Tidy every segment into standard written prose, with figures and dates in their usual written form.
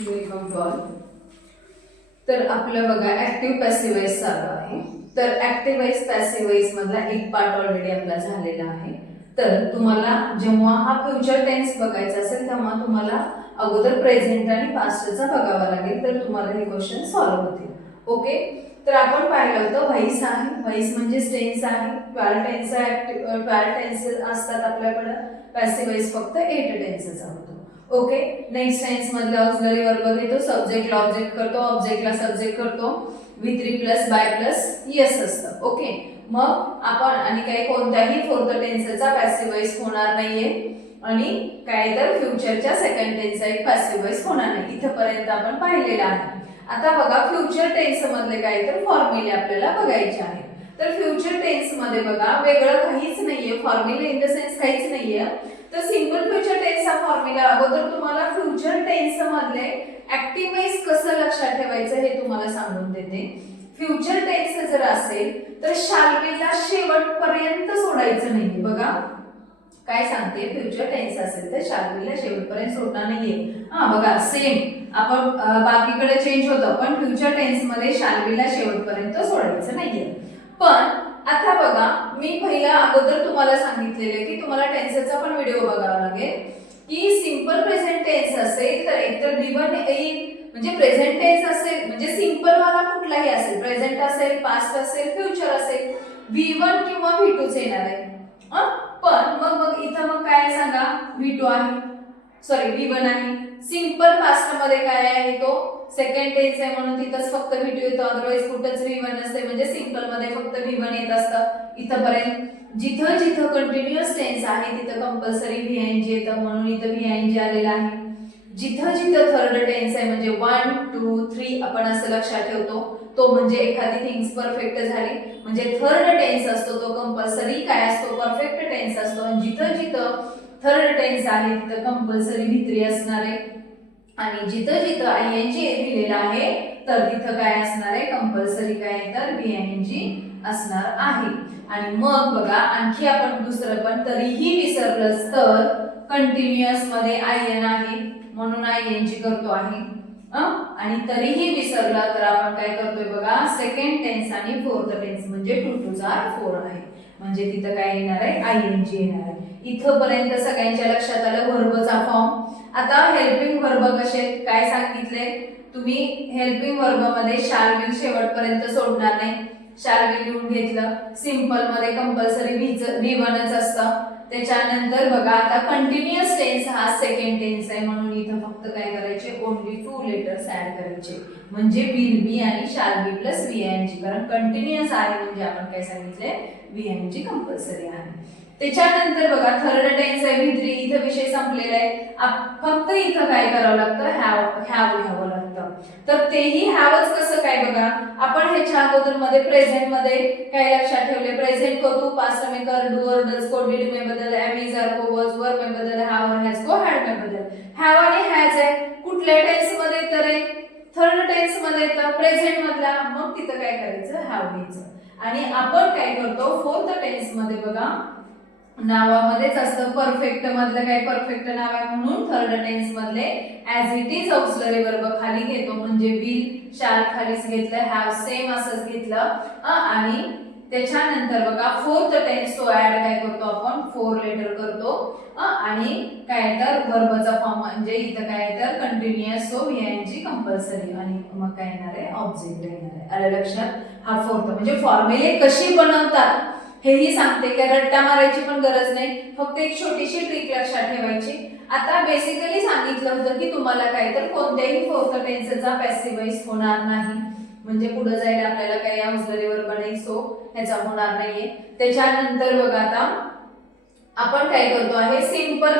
Welcome to all. तर आपलं बघा ऍक्टिव्ह पॅसिव्ह वॉइस चालू आहे. तर ऍक्टिव्ह वॉइस पॅसिव्ह वॉइस मधला एक पार्ट ऑलरेडी आपला झालेला आहे. तर तुम्हाला जेव्हा हा फ्युचर टेन्स बघायचा असेल तेव्हा तुम्हाला अगोदर प्रेझेंट आणि पास्टचा बघावा लागेल, तर तुम्हाला हे क्वेश्चन सॉल्व्ह होतील. ओके, तर आपण पाहिलं होतं व्हॉइस आहे. व्हॉइस म्हणजे टेन्स आहे. 12 टेन्स 12 टेन्स असतात आपल्याकडे. पॅसिव्ह वॉइस फक्त 8 टेन्सचा होतो. ओके, नेक्स्ट टेन्स मधला ऑक्सिलरी वर्ब घेतो, सब्जेक्टला ऑब्जेक्ट करतो, ऑब्जेक्टला सब्जेक्ट करतो, V3 plus by plus yes असतं. ओके, मग आपण आणि काही कोणत्याही फोर्थ टेन्सचा पॅसिव्ह वॉइस होणार नाहीये आणि काय तर फ्युचरच्या सेकंड टेन्सचा एक पॅसिव्ह वॉइस होणार नाही. इथपर्यंत आपण पाहिलेलं आहे. आता बघा फ्युचर टेन्स मधले काय तर फॉर्म्युले आपल्याला बघायचे आहेत. तर फ्युचर टेन्स मध्ये बघा वेगळं काहीच नाहीये, फॉर्म्युले इन द सेन्स काहीच नाहीये. तर सिंपल फ्युचर टेन्सचा फॉर्म्युला अगोदर तुम्हाला फ्युचर टेन्स मधले ऍक्टिव्ह वॉइस कसं लक्षात ठेवायचं हे तुम्हाला सांगून देते. फ्युचर टेन्स जर असेल तर शाल बीला शेवटपर्यंत सोडायचं नाही. बघा काय सांगते, फ्युचर टेन्स असेल तर शाल बीला शेवटपर्यंत सोडणार नाहीये. बघा सेम आपण बाकीकडे चेंज होतं, पण फ्युचर टेन्स मध्ये शाल बीला शेवटपर्यंत सोडायचं नाहीये. पण आता बघा मी पहिला अगोदर तुम्हाला सांगितलेले की तुम्हाला टेन्सचा पण व्हिडिओ बघावा लागेल की सिंपल प्रेझेंट टेन्स असेल तर एकतर V1 येईल, म्हणजे प्रेझेंट टेन्स असेल म्हणजे सिंपल वाला कुठलाही असेल, प्रेझेंट असेल, पास्ट असेल, फ्युचर असेल, V1 किंवा V2 येणार आहे. पण मग इथं मग काय सांगा, V2 आहे, सॉरी V1 आहे. सिंपल पास्ट मध्ये काय आहे, तो सेकंड टेन्स आहे म्हणून तिथंच फक्त V2 येतो, अदरवाइज कुठंच V1 नसते, म्हणजे सिंपल मध्ये फक्त V1 येत असतं. इथपर्यंत जिथं जिथं कंटिन्युअस टेन्स आहे तिथं कंपल्सरी VING येतं, म्हणून इथं VING आलेला आहे. जिथं जिथं थर्ड टेन्स आहे म्हणजे 1 2 3 आपण असं लक्षात ठेवतो, तो म्हणजे एखादी थिंग्स परफेक्ट झाली म्हणजे थर्ड टेन्स असतो, तो कंपल्सरी काय असतो, परफेक्ट टेन्स असतो. आणि जिथं जिथं थर्ड टेन्स आहे तिथं कंपल्सरी V3 असणार आहे. आणि जिथं जिथं ING दिलेला आहे तर तिथं काय असणार आहे, कंपल्सरी काय तर VING असणार आहे. आणि मग बघा आणखी आपण दुसरं पण तरीही विसरलंच तर कंटिन्युअस मध्ये IN आहे म्हणून ING करतो आहे. आणि तरीही विसरला तर आपण काय करतोय बघा, सेकंड टेन्स आणि फोर्थ टेन्स म्हणजे 2 2 4 आहे, म्हणजे तिथं काय येणार आहे, ING येणार आहे. इथपर्यंत सगळ्यांच्या लक्षात आलं वर्बचा फॉर्म. आता हेल्पिंग वर्ब कसे काय सांगितले तुम्ही, हेल्पिंग वर्ब मध्ये शाल विल शेवटपर्यंत सोडणार नाही. शाल विल लिहून घेतलं. सिंपल मध्ये कंपल्सरी V1च असतं. त्याच्यानंतर बघा आता कंटिन्युअस टेन्स हा सेकंड टेन्स आहे म्हणून इथं फक्त काय करायचे, ओनली 2 लेटर्स ऍड करायचे, म्हणजे विल बी आणि शाल बी प्लस VING. कारण कंटिन्युअस आहे म्हणजे आपण काय सांगितले, VING कंपल्सरी आहे. त्याच्यानंतर बघा थर्ड टेन्स आहे V3, इथं विषय संपलेला आहे. फक्त इथं काय करावं लागतं, हॅव घ्यावं लागतं. तर तेही हॅवच कसं काय बघा, आपण ह्याच्या अगोदर मध्ये प्रेझेंट मध्ये काय लक्षात ठेवले, प्रेझेंट को तू, पास्ट में कर, डू और डज को डिड में बदल, एम इज आर को वॉज वर में बदल, हॅव और हॅज को हॅड में बदल. हॅव आणि हॅज आहे कुठल्या टेन्स मध्ये तर आहे, थर्ड टेन्स मध्ये तर प्रेझेंट मधला, मग तिथं काय करायचं, हॅव घ्यायचं. आणि आपण काय करतो फोर्थ टेन्स मध्ये बघा नावामध्येच असतं, परफेक्ट मधलं काय परफेक्ट नाव आहे म्हणून थर्ड टेन्स मधले as it is auxiliary verb खाली घेतो, म्हणजे विल शाल खालीच घेतलं, हॅव सेम असंच घेतलं. आणि त्याच्यानंतर बघा फोर्थ टेन्स तो ऍड काय करतो आपण, 4 लेटर करतो. आणि काय तर वर्बचा फॉर्म म्हणजे इथं काय तर कंटिन्युअस, सो VING कंपल्सरी. आणि मग काय येणार आहे, ऑब्जेक्ट येणार आहे. आलं लक्षात. हा फोर्थ म्हणजे फॉर्म्युले कशी बनवतात हेही सांगते, काय रट्टा मारायची पण गरज नाही, फक्त एक छोटीशी ट्रिक लक्षात ठेवायची. आता बेसिकली सांगितलं होतं की तुम्हाला काय तर कोणत्याही फोर्थ टेन्सचा पॅसिव्ह वॉइस होणार नाही, म्हणजे पुढे जायला आपल्याला काही ऑक्सिलरी वर्ब नाही, सो ह्याचा होणार नाहीये. त्याच्यानंतर बघा आता आपण काय करतो आहे, सिंपल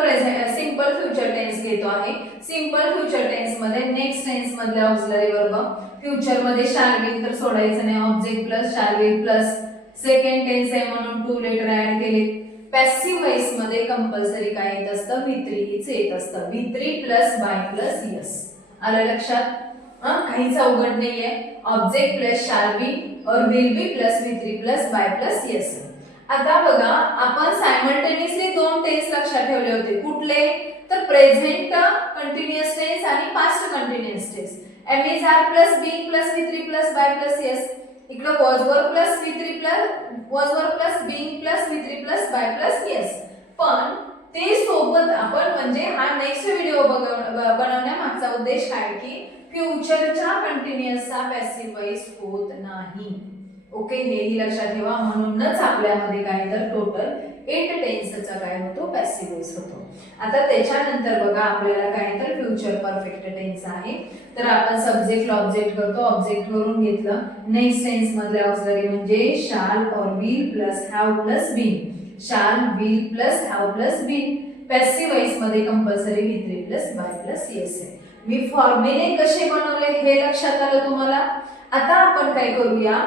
फ्युचर टेन्स घेतो आहे. सिंपल फ्युचर टेन्स मध्ये नेक्स्ट टेन्स मधले ऑक्सिलरी वर्ब, फ्युचर मध्ये शाल विल तर सोडायचं नाही, object plus shall will plus second tense आहे म्हणून 2 लेटर ऍड केले. पॅसिव्ह वॉइस मध्ये कंपल्सरी काय येत असतं, V3 येत असतं, V3 plus by plus yes. आलं लक्षात. काहीच अवघड नाहीये, ऑब्जेक्ट प्लस शाल बी और will be plus V3 plus by plus yes. आता बघा आपण सायमल्टेनियसली 2 टेन्स लक्षात ठेवले होते, कुठले तर प्रेझेंट कंटिन्युअस टेन्स आणि past continuous am is are plus being plus V 3 plus by plus S, इकडे was were plus V 3 plus being plus V 3 plus by plus S. पण ते सोबत आपण म्हणजे हा नेक्स्ट व्हिडिओ बनवण्यामागचा उद्देश काय की फ्युचरच्या कंटिन्युअसचा पॅसिव्ह वॉइस होत नाही. ओके, हेही लक्षात ठेवा. म्हणूनच आपल्यामध्ये काय तर टोटल 8 टेन्सचा काय होतो पॅसिव्ह वॉइस होतो. आता त्याच्यानंतर बघा आपल्याला काय तर फ्युचर परफेक्ट टेन्स आहे. तर आपण सब्जेक्टला ऑब्जेक्ट करतो, ऑब्जेक्ट वरून घेतलं. नेक्स्ट टेन्स मधले ऑक्सिलरी म्हणजे shall or will plus have plus been, shall will plus have plus been. Passive voice मध्ये compulsory V 3 plus by plus S आहे. मी फॉर्म्युले कसे बनवले हे लक्षात आलं तुम्हाला. आता आपण काय करूया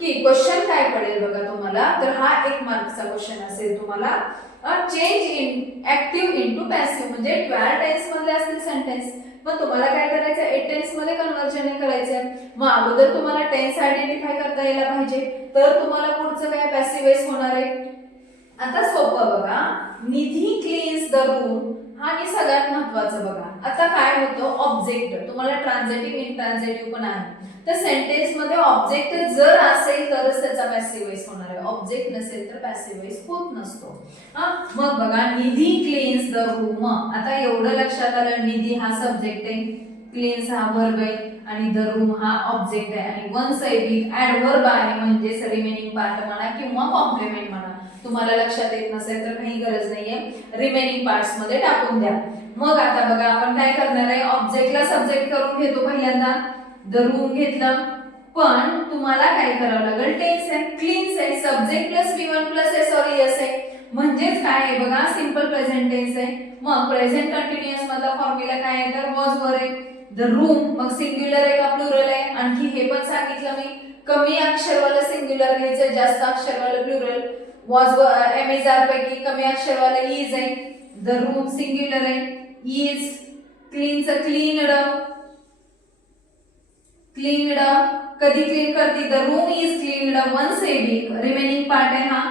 की क्वेश्चन काय पडेल बघा तुम्हाला. तर हा 1 मार्कचा क्वेश्चन असेल तुम्हाला. Change in active into passive म्हणजे 12 टेन्स मधले असतील सेंटेन्स. मग तुम्हाला काय करायचं 8 टेन्स मध्ये कन्वर्जन करायचंय. मग अगोदर तुम्हाला टेन्स आयडेंटिफाय करता यायला पाहिजे, तर तुम्हाला पुढचं काय पॅसिव्ह वॉइस होणार आहे. आता सोपं बघा, निधी क्लीन्स द रूम हा आणि सगळ्यात महत्त्वाचं बघा. आता काय होतं ऑब्जेक्ट, तुम्हाला ट्रान्झिटिव्ह इनट्रान्झिटिव्ह पण आहे. तर सेंटेन्स मध्ये ऑब्जेक्ट जर असेल तरच त्याचा पॅसिव्ह वॉइस होणार आहे, ऑब्जेक्ट नसेल तर पॅसिव्ह वॉइस होत नसतो. मग बघा निधी क्लीन्स द रूम. आता एवढं लक्षात आलं, निधी हा सब्जेक्ट आहे, क्लीन्स हा वर्ब आहे आणि द रूम हा ऑब्जेक्ट आहे. आणि वन्स अ वीक ऍडव्हर्ब आहे म्हणजे रिमेनिंग पार्ट म्हणा किंवा कॉम्प्लिमेंट म्हणा. तुम्हाला लक्षात येत नसेल तर काही गरज नाहीये, रिमेनिंग पार्ट्स मध्ये टाकून द्या. मग आता बघा आपण काय करणार आहे, ऑब्जेक्टला सब्जेक्ट करून घेतो पहिल्यांदा, द रूम घेतलं. पण तुम्हाला काय करावं लागेल, टेन्स आहे, क्लीन्स आहे, subject plus V1 plus S और एस आहे. म्हणजेच काय आहे बघा सिंपल प्रेझेंट टेन्स आहे. मग प्रेझेंट कंटिन्युअस मधला फॉर्म्युला काय आहे तर वॉज वर आहे. द रूम मग सिंग्युलर आहे का प्लुरल आहे. आणखी हे पण सांगितलं मी, कमी अक्षरवाला सिंग्युलर घ्यायचं, जास्त अक्षरवाला plural. Was am is are पैकी कमी अक्षरवाला इज आहे. द रूम सिंग्युलर आहे, इज. क्लीनचं क्लीनड, क्लीनड कधी क्लीन करते, the room is cleaned once a week. Remaining part आहे हा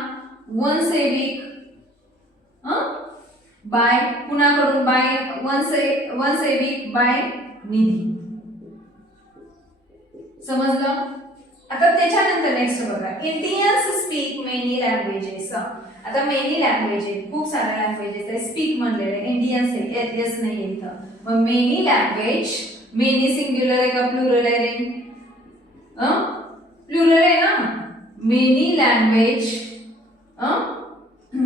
वन्स ए वीक. बाय कुणाकडून, by once a week by Nidhi. समजलं. आता त्याच्यानंतर नेक्स्ट बघा, इंडियन्स स्पीक मेनी लँग्वेजेस. आता मेनी लँग्वेज आहेत, खूप साऱ्या लँग्वेजेस आहे. स्पीक म्हणलेले इंडियन्स आहे, येस नाही इथं. मग मेनी लँग्वेज, मेनी सिंग्युलर आहे का प्लुरल आहे रे. प्लुरल आहे ना. मेनी लँग्वेज,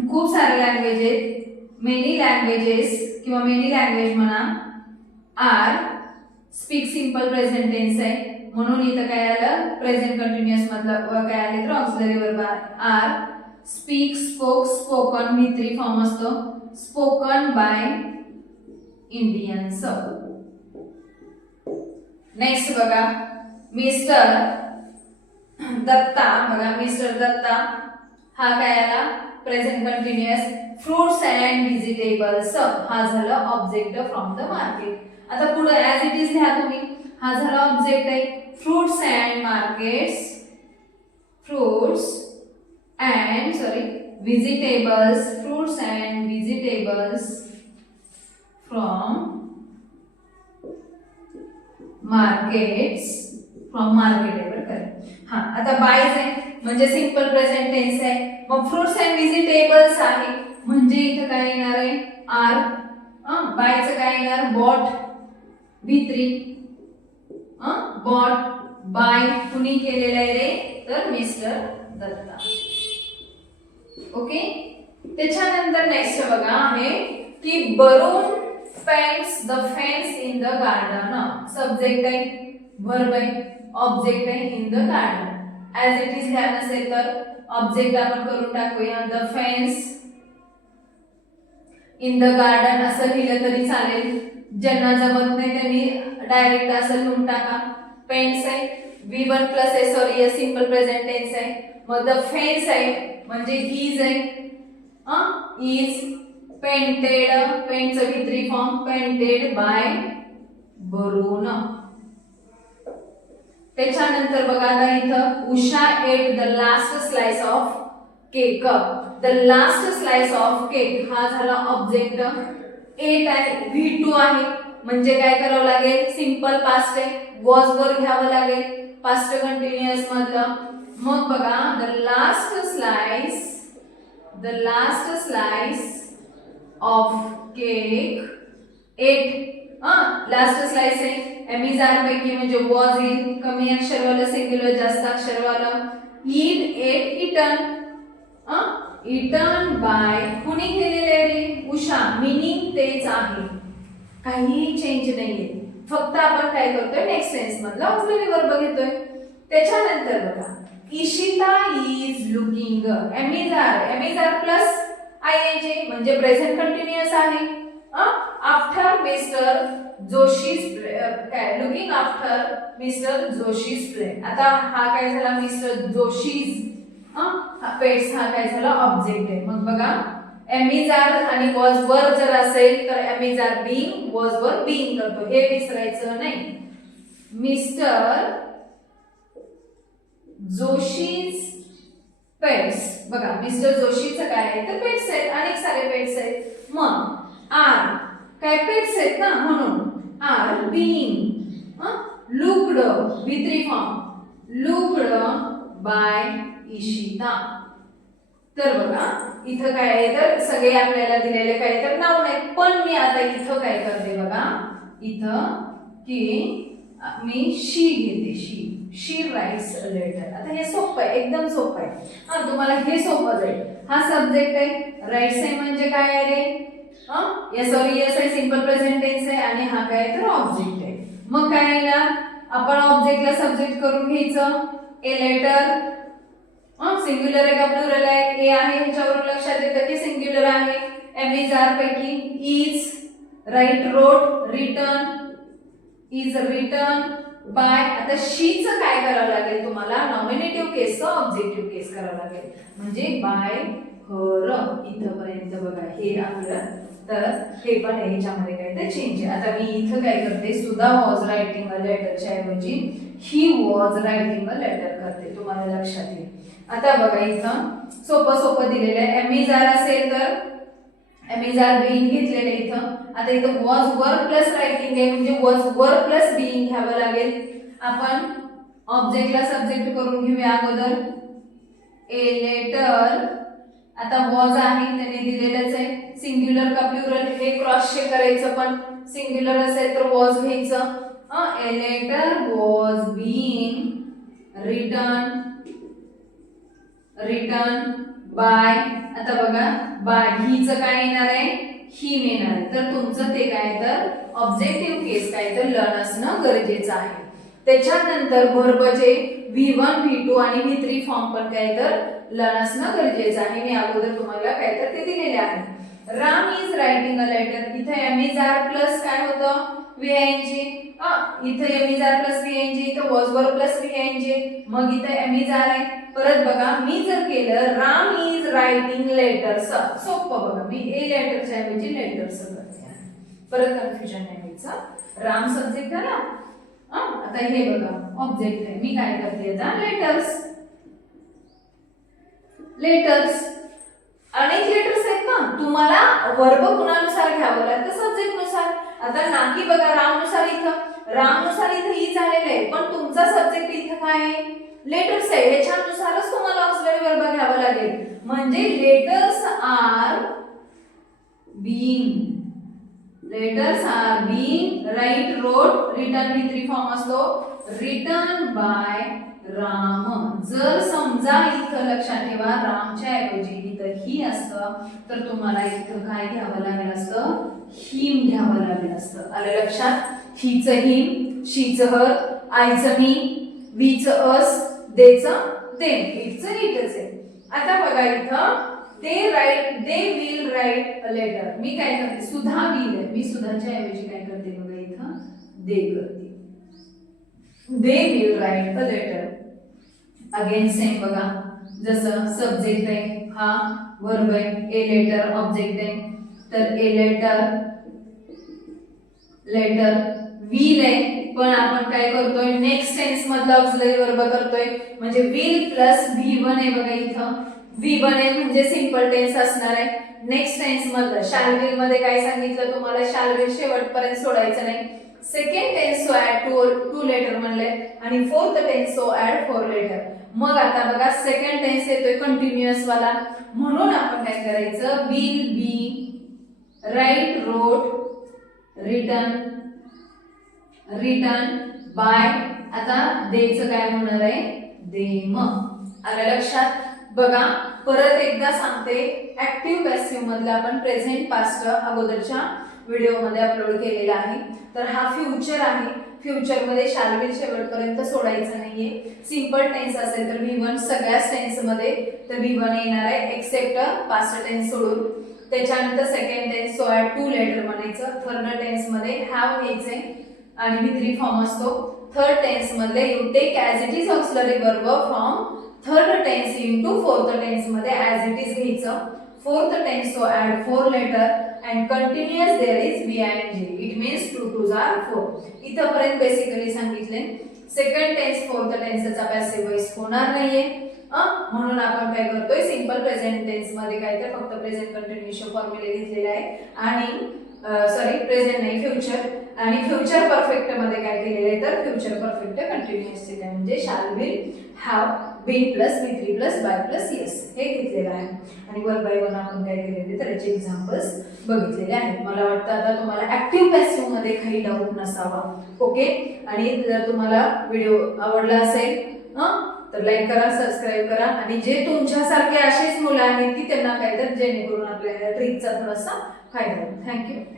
खूप सारे लँग्वेज आहेत. मेनी लँग्वेजेस किंवा मेनी लँग्वेज म्हणा. Are speak simple present tense आहे म्हणून इथं काय आलं प्रेझेंट कंटिन्युअस मधलं काय आले तर auxiliary verb are. Speak, spoke, spoken ही 3 फॉर्म असतो. Spoken by Indians. नेक्स्ट बघा मिस्टर दत्ता. बघा मिस्टर दत्ता हा काय आला present continuous. Fruits and vegetables हा झाला ऑब्जेक्ट फ्रॉम द मार्केट. आता पुढे ऍज इट इज लिहा तुम्ही. हा झाला ऑब्जेक्ट आहे. Fruits and markets, fruits and vegetables, fruits and vegetables from markets, from marketable correct. हा आता बायज आहे म्हणजे सिंपल प्रेझेंट टेन्स आहे. मग फ्रुट्स अँड व्हेजिटेबल्स आहे म्हणजे इथं काय येणार आहे आर. बायचं काय येणार बॉट V3. बॉट बाय कुणी केलेलं आहे रे तर मिस्टर दत्ता. ओके. त्याच्यानंतर नेक्स्ट बघा आहे की balloon paints the fence in the garden. Subject आहे, वर्ब आहे, ऑब्जेक्ट आहे in the garden. As it is लिहायचं असेल तर ऑब्जेक्ट आपण करून टाकूया the fence in the garden असं लिहिलं तरी चालेल. ज्यांना जमत नाही त्यांनी डायरेक्ट असं लिहून टाका. पेंट्स आहे V1 प्लस एस और एस सिंपल प्रेझेंट टेन्स आहे. मग द फेन्स आहे म्हणजे इज आहे, इज. पेंटेड, पेंटचं V3 form painted by Barun. त्याच्यानंतर बघा आता इथं Usha ate the last slice of cake. The last slice of cake हा झाला ऑब्जेक्ट. एट आहे V2 आहे म्हणजे काय करावं लागेल, सिंपल पास्ट आहे, वॉज वर घ्यावं लागेल पास्ट कंटिन्युअस मधलं. मग बघा the last slice of cake ate, last slice आहे एमिजार पैकी म्हणजे वॉज येईल, कमी अक्षरवालं सिंग्युलर, जास्त अक्षरवालं ईट एट इटन, इटन बाय कुणी केलेले रे, उषा, मिनिंग तेच आहे, काहीही चेंज नाहीये, फक्त आपण काय करतोय नेक्स्ट टेन्स मधला ऑक्सिलरी वर्ब घेतोय. त्याच्यानंतर बघा Ishita is looking, am is are plus ING म्हणजे प्रेझेंट कंटिन्युअस आहे. आफ्टर मिस्टर जोशीज काय looking after mister Joshi's plate. आता हा काय झाला मिस्टर जोशीज, पेट्स हा काय झाला ऑब्जेक्ट आहे. मग बघा एमिजार आणि वॉज वर जर असेल तर एमिजार बीइंग वॉज वर बीइंग करतो, हे विसरायचं नाही. मिस्टर जोशीज पेट्स, बघा मिस्टर जोशीचं काय आहे तर पेट्स आहेत, अनेक सारे पेट्स आहेत. मग आर काय पेट्स आहेत ना, म्हणून are being looked with form looked by Ishita. तर बघा इथं काय आहे तर सगळे आपल्याला दिलेले काय तर नाउन आहेत, पण मी आता इथं काय करते बघा, इथं की मी शी घेते, शी राइट्स अ लेटर. आता हे सोपं आहे, एकदम सोपं आहे, तुम्हाला हे सोपं जाईल. हा सब्जेक्ट आहे, राइट्स आहे म्हणजे काय आहे रे, यस आहे, सिंपल प्रेझेंट टेन्स आहे, आणि हा काय तर ऑब्जेक्ट आहे. मग काय आहे ना, आपण ऑब्जेक्टला सब्जेक्ट करून घ्यायचं. ए लेटर सिंग्युलर आहे का प्लुरल आहे, ए आहे, ह्याच्यावरून लक्षात येतं की सिंग्युलर आहे. एमिजार पैकी is, write, wrote, written, is written by. आता शीचं काय करावं लागेल तुम्हाला, नॉमिनेटिव्ह केसचं ऑब्जेक्टिव्ह केस करावं लागेल, म्हणजे बाय हर. इथपर्यंत बघा हे आपलं, तर हे पण ह्याच्यामध्ये काय ते चेंज आहे. आता मी इथं काय करते, सुधा वॉज रायटिंग अ लेटरच्या ऐवजी he was writing a letter करते, तुम्हाला लक्षात येईल. आता बघा इथं सोपं दिलेलं आहे. एमिजार असेल तर एमिजार बीइंग घेतलेलं आहे इथं. आता इथं वॉज वर प्लस रायटिंग आहे म्हणजे वॉज वर प्लस बीइंग घ्यावं लागेल. आपण ऑब्जेक्टला सब्जेक्ट करून घेऊया अगोदर. ए लेटर, आता वॉज आहे त्याने दिलेलंच आहे, सिंग्युलर का प्लुरल हे क्रॉस चेक करायचं, पण सिंग्युलर असेल तर वॉज घ्यायचं. A letter was being written by. आता बघा बाय हीचं काय येणार आहे, ही येणार आहे, तर तुमचं ते काय तर ऑब्जेक्टिव्ह केस काय तर लर्न असणं गरजेचं आहे. त्याच्यानंतर वर्बचे V1 V2 आणि V3 फॉर्म पण काय तर लर्न असणं गरजेचं आहे. मी अगोदर तुम्हाला काय तर ते दिलेले आहे. Ram is writing a letter, इथे एमिजार प्लस काय होतं VING, इथे एमिजार प्लस VING, इथे वॉज वर प्लस VING, मग इथे एमिजार आहे. परत बघा मी जर केलं राम इज रायटिंग लेटर्स, सोपं बघा मी ए लेटरच्या ऐवजी लेटर्स करते, परत कन्फ्युजन नाही व्हायचं. राम सब्जेक्ट आहे ना, आता हे बघा ऑब्जेक्ट आहे, मी काय करते आता लेटर्स अनेक लेटर्स आहेत ना, तुम्हाला वर्ब गुणानुसार घ्यावं लागतं सब्जेक्ट नुसार. आता नाकी बघा रामनुसार इथं ई झालेलं आहे, पण तुमचा सब्जेक्ट इथं काय आहे लेटर्स आहे, ह्याच्यानुसारच तुम्हाला ऑक्सिलरी वर्ब घ्यावं लागेल. म्हणजे letters R being right, wrote, return V3 form असतो, रिटर्न बाय राम. जर समजा इथं लक्षात ठेवा रामच्या ऐवजी इथं ही असतं तर तुम्हाला इथं काय घ्यावं लागलं असतं, हिम घ्यावं लागलं असतं. आलं लक्षात? हिचं हिम, शीचं हर, आयचं मी, वीचं अस, देचं देम, इटचं इटच आहे. आता बघा इथं they will write a letter, मी काय करते सुधा विल आहे, मी सुधाच्या ऐवजी काय करते बघा इथं दे करते, they will write a letter. Again same बघा, जसं सब्जेक्ट आहे हा वर्ब आहे, ए लेटर ऑब्जेक्ट आहे, तर ए लेटर विल आहे, पण आपण काय करतोय नेक्स्ट टेन्स मधला ऑक्सिलरी वर्ब करतोय, म्हणजे विल प्लस V1 आहे बघा इथं, V1 आहे म्हणजे सिंपल टेन्स असणार आहे. नेक्स्ट टेन्स मधलं शॅल विल मध्ये काय सांगितलं तुम्हाला, शॅल विल शेवटपर्यंत सोडायचं नाही. Second tense so add two letter म्हणले आणि fourth tense so add 4 letter. मग आता बघा सेकंड टेन्स येतोय कंटिन्युअस वाला, म्हणून आपण काय करायचं, will be, write, wrote, written, by. आता देचं काय होणार आहे, देम. आलं लक्षात. बघा परत एकदा सांगते, ऍक्टिव्ह पॅसिव्ह मधला आपण प्रेझेंट पास्ट अगोदरच्या व्हिडिओ मध्ये अपलोड केलेला आहे. तर हा फ्युचर आहे. फ्युचर मध्ये शॅल विल शेवटपर्यंत सोडायचं नाहीये. सिंपल टेन्स असेल तर V1 सगळ्याच टेन्स मध्ये तर V1 येणार आहे एक्सेप्ट पास्ट टेन्स सोडून. त्याच्यानंतर second tense so add 2 letter म्हणायचं. थर्ड टेन्स मध्ये हॅव घ्यायचंय आणि V3 फॉर्म असतो. थर्ड टेन्स मधले you take as it is auxiliary verb from third tense into fourth tense मध्ये ऍज इट इज घ्यायचं. Fourth tense so add 4 letter and continuous there is VING. It means 2 2s are 4. इथपर्यंत basically सांगितले. Second tense fourth टेन्सचा passive voice होणार नाहीये, म्हणून आपण काय करतोय, सिंपल प्रेझेंट टेन्स मध्ये काय तर फक्त प्रेझेंट कंटिन्यूअस फॉर्म्युले घेतलेला आहे आणि सॉरी प्रेझेंट नाही फ्युचर, आणि फ्युचर परफेक्ट मध्ये काय केलेलं आहे तर फ्युचर परफेक्ट कंटिन्यूअस चे म्हणजे shall will have been plus V3 plus by plus yes हे घेतलेलं आहे. आणि 1 बाय 1 आपण काय केलेले तर याचे एक्झाम्पल्स बघितलेले आहेत. मला वाटतं आता तुम्हाला ऍक्टिव्ह पॅसिव्ह मध्ये काही डाऊट नसावा. ओके, आणि जर तुम्हाला व्हिडिओ आवडला असेल तर लाईक करा, सबस्क्राईब करा, आणि जे तुमच्यासारखे असेच मुलं आहेत की त्यांना काय तर जेणेकरून आपल्याला ट्रिकचा थोडासा फायदा होईल. थँक्यू.